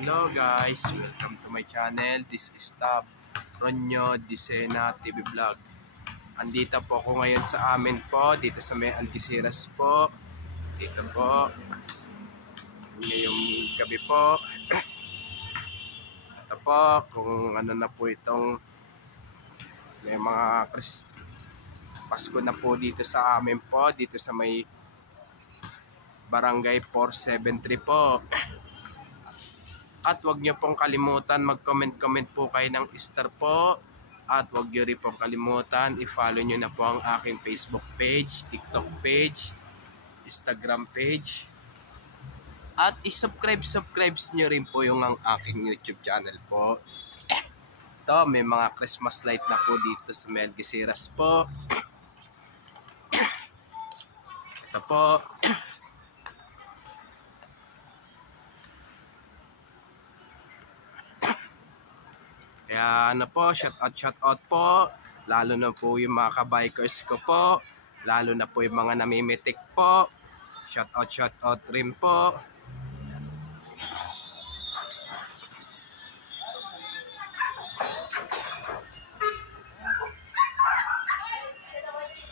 Hello guys, welcome to my channel. This is Tab Ronyo Disena TV Vlog. Andito po ako ngayon sa amin po, dito sa may Algeciras po. Dito po, ngayong gabi po. Ito po, kung ano na po itong may mga Pasko na po dito sa amin po, dito sa may Barangay 473 po. At huwag nyo pong kalimutan mag-comment po kayo ng star po. At huwag nyo rin pong kalimutan i-follow nyo na po ang aking Facebook page, TikTok page, Instagram page. At i-subscribe nyo rin po yung ang aking YouTube channel po. Ito, may mga Christmas light na po dito sa Algeciras po. Ito po. Kaya ano po, shout out po, lalo na po yung mga kabikers ko po, lalo na po yung mga namimitik po, shout out rin po.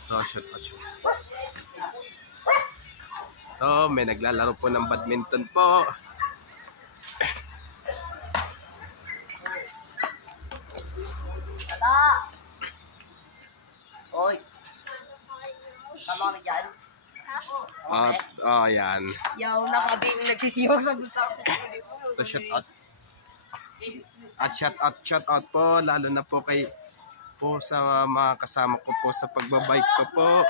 Ito, shout out. Ito, may naglalaro po ng badminton po. Oy. Tama ka dyan? Yan. Yaw, nakabing nagsisiwag sa buta. Ito, shout out. At shout out po, lalo na po kay po sa mga kasama ko po sa pagbabike ko po.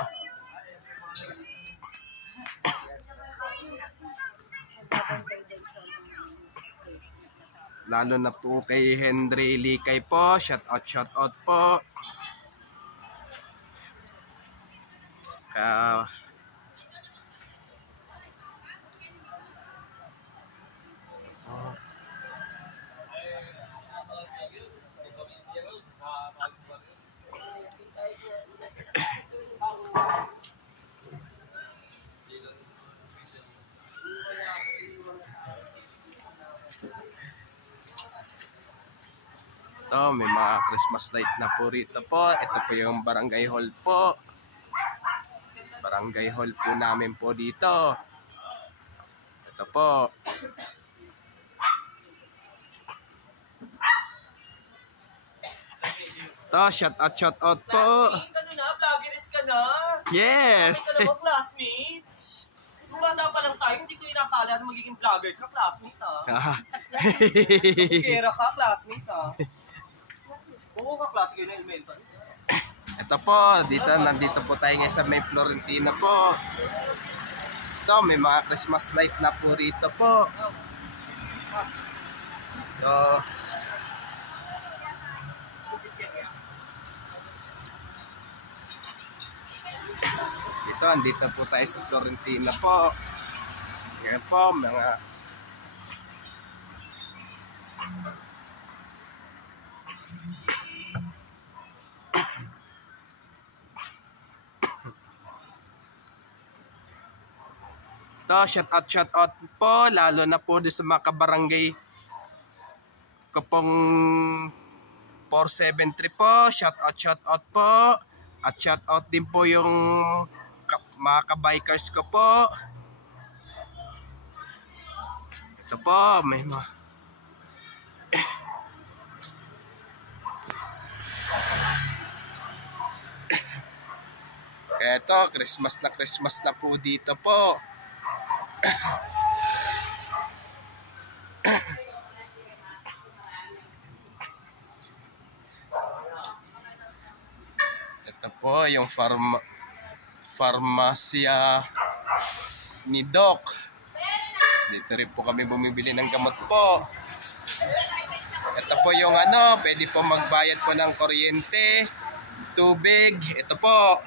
Lalo na po kay Henry Likay po, shout out po. Ito, may mga Christmas light na po rito po. Ito po yung barangay hall po. Barangay hall po namin po dito. Ito po. Ito, shout out po. Ano na? Vloggeries ka na? Yes! Ano ba, classmate? Kung bata pa lang tayo, hindi ko inakala na magiging vlogger ka, classmate ha? Kera ka, classmate ha? Oo ka, classmate na elemental. Ito po, nandito po tayo ngayon sa may Florentina po. Ito, may mga Christmas light na po rito po. Ito. Andito po tayo sa Florentina po. Ngayon po, mga shout out po, lalo na po doon sa mga kabarangay ko pong 473 po. Shout out po. At shout out din po yung mga kabikers ko po. Ito po, may mga kaya ito, Christmas na po dito po. Ito po yung farmasya ni Doc. Dito rin po kami bumibili ng gamot po. Ito po yung pwede po magbayad po ng kuryente, tubig. Ito po.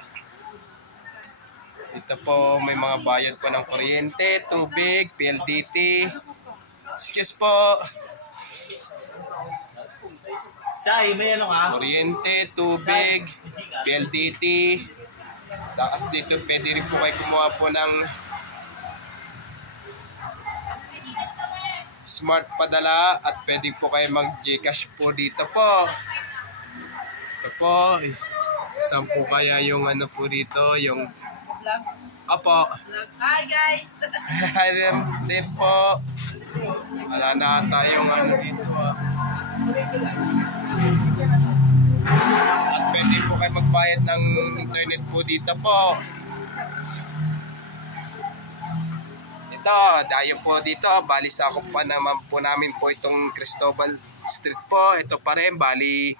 Ito po, may mga bayad po ng kuryente, tubig, PLDT. Excuse po. Say, may ano ka? Kuryente, tubig, PLDT. At dito pwede rin po kayo kumuha po ng smart padala at pwede po kayo mag-Gcash po dito po. Ito po. Saan po kaya yung ano po dito? Yung Vlog. Apo. Vlog. Hi guys! Hindi po. Wala na tayong ano dito At pwede po kayo magbayad ng internet po dito po. Ito, dayo po dito. Bali sakop pa naman po namin po itong Cristobal Street po. Ito pa rin, bali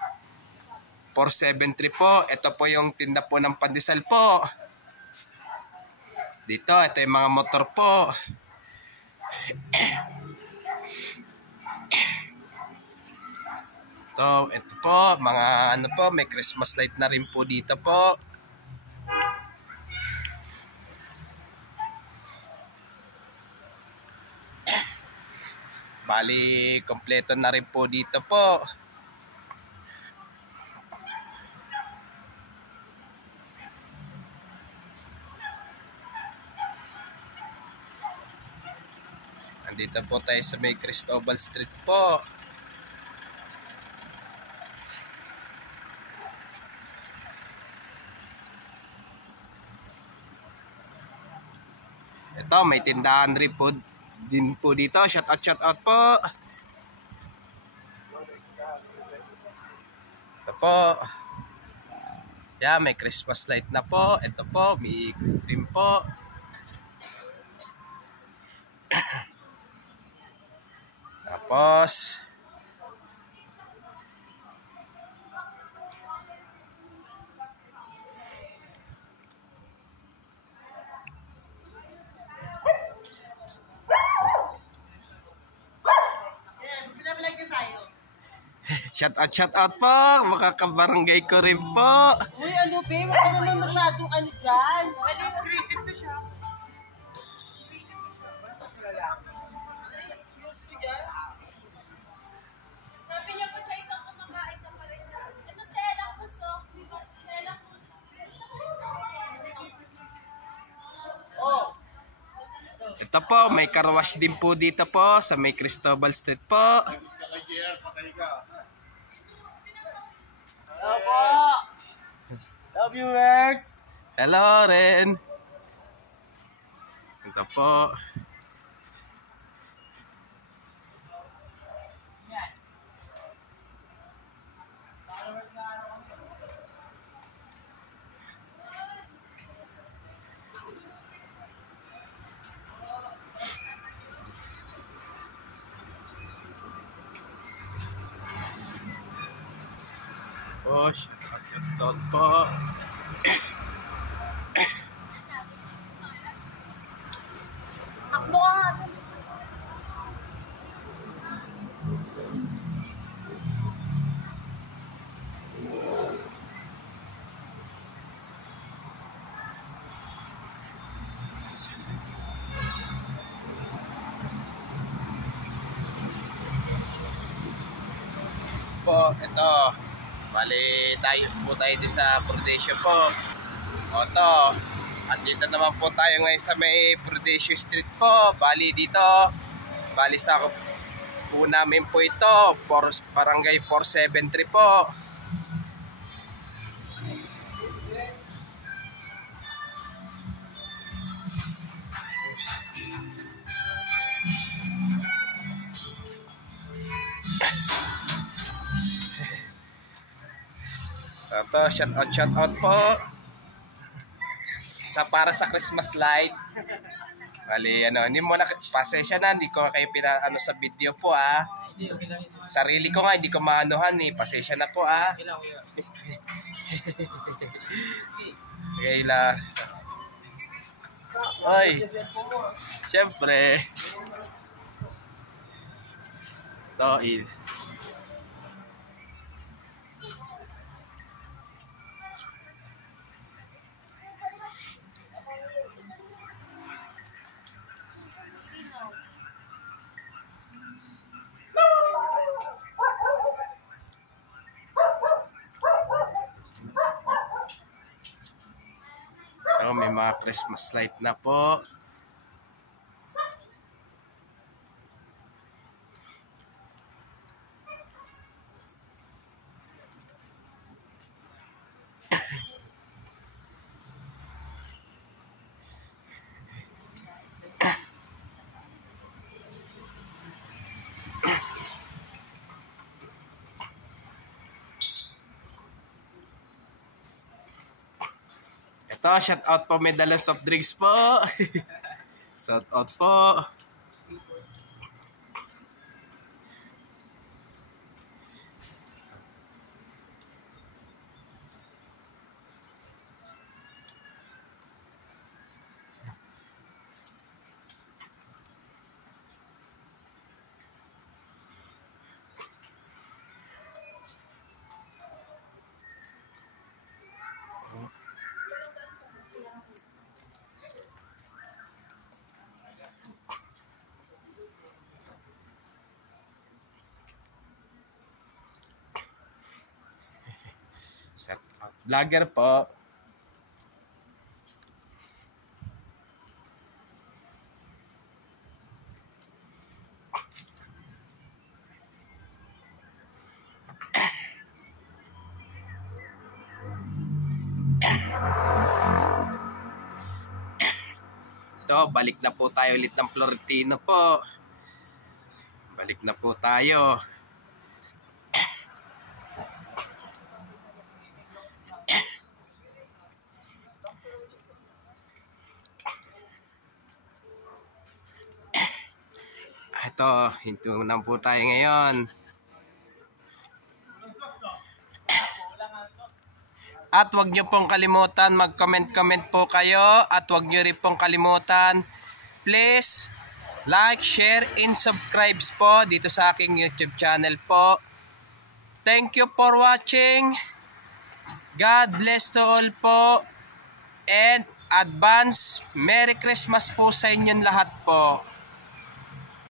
473 po. Ito po yung tinda po ng pandesal po. Dito, ito yung mga motor po. Ito po, mga ano po, may Christmas light na rin po dito po. Bali, kompleto na rin po dito po. Nandito po tayo sa may Cristobal Street po. Ito, may tindahan rin po din po dito. Shout out po. Ito po. Yeah, may Christmas light na po. Ito po, may ikot din po. Tapos shout out po, makakabarangay ko rin po. Uy, ano be? Huwag ka naman masyadong ano dyan. Creative na siya. Sabi niya po sa isang kumakain sa Parisa. Ito si Ella Puso. Diba? Si Ella Puso. Ito po, may carwash din po dito po sa may Cristobal Street po. Love viewers! Hello rin. Ito po. Oh, shout out po. Takbo ka. Po, ito. Bali, tayo po tayo dito sa Prudencio po. Oto. At dito naman po tayo ngayon sa may Prudencio Street po. Bali dito. Bali sa po namin po ito. Barangay 473 po. Ito, shout out po sa para sa Christmas light. Bali, ano, hindi mo na pasensya na, hindi ko kayo ano sa video po Sarili ko nga, hindi ko maanuhan pasensya na po Okay la. Oy. Siyempre. To may mga Christmas light na po. Ito, shout out po, may dalang soft drinks po. Shout out po. Shout out. Vlogger po. Ito, balik na po tayo ulit ng Florentino po. Balik na po tayo. Ito, hinto na po tayo ngayon. At huwag nyo pong kalimutan, mag-comment-comment po kayo. At huwag nyo rin pong kalimutan, please, like, share, and subscribe po dito sa aking YouTube channel po. Thank you for watching. God bless to all po. And advance Merry Christmas po sa inyong lahat po.